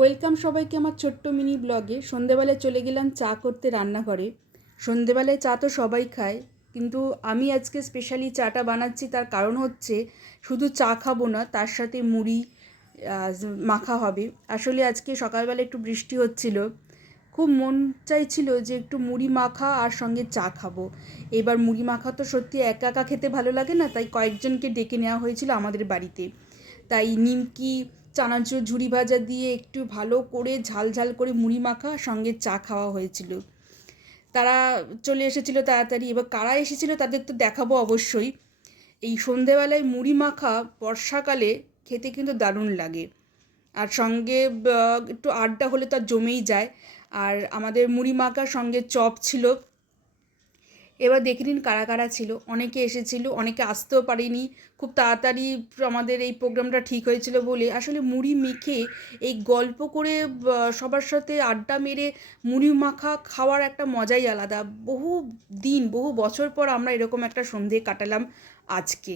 Welcome সবাইকে আমার ছোট্ট মিনি ব্লগে। সন্ধেবেলায় চলে গেলাম চা করতে রান্নাঘরে। সন্ধেবেলায় চা তো সবাই খায়, কিন্তু আমি আজকে স্পেশালি চাটা বানাচ্ছি তার কারণ হচ্ছে শুধু চা খাব না, তার সাথে মুড়ি মাখা হবে। আসলে আজকে সকালবেলা একটু বৃষ্টি হচ্ছিল। খুব মন চাইছিল যে একটু মুড়ি মাখা আর সঙ্গে চা খাব। এবার মুড়ি মাখা তো সত্যি একা একা খেতে ভালো লাগে না, তাই কয়েকজনকে ডেকে নেওয়া হয়েছিল আমাদের বাড়িতে। তাই নিমকি, চানাচুর ঝুড়ি ভাজা দিয়ে একটু ভালো করে ঝাল ঝাল করে মুড়ি মাখা, সঙ্গে চা খাওয়া হয়েছিল। তারা চলে এসেছিল তাড়াতাড়ি। এবার কারা এসেছিল তাদের তো দেখাবো অবশ্যই। এই সন্ধেবেলায় মুড়ি মাখা বর্ষাকালে খেতে কিন্তু দারুণ লাগে। আর সঙ্গে একটু আড্ডা হলে তো আর জমেই যায়। আর আমাদের মুড়ি মাখার সঙ্গে চপ ছিল। এবার দেখে নিন কারা কারা ছিল। অনেকে এসেছিল, অনেকে আসতেও পারিনি। খুব তাড়াতাড়ি আমাদের এই প্রোগ্রামটা ঠিক হয়েছিল বলে। আসলে মুড়ি মেখে এই গল্প করে সবার সাথে আড্ডা মেরে মুড়ি মাখা খাওয়ার একটা মজাই আলাদা। বহু দিন, বহু বছর পর আমরা এরকম একটা সন্ধে কাটালাম আজকে।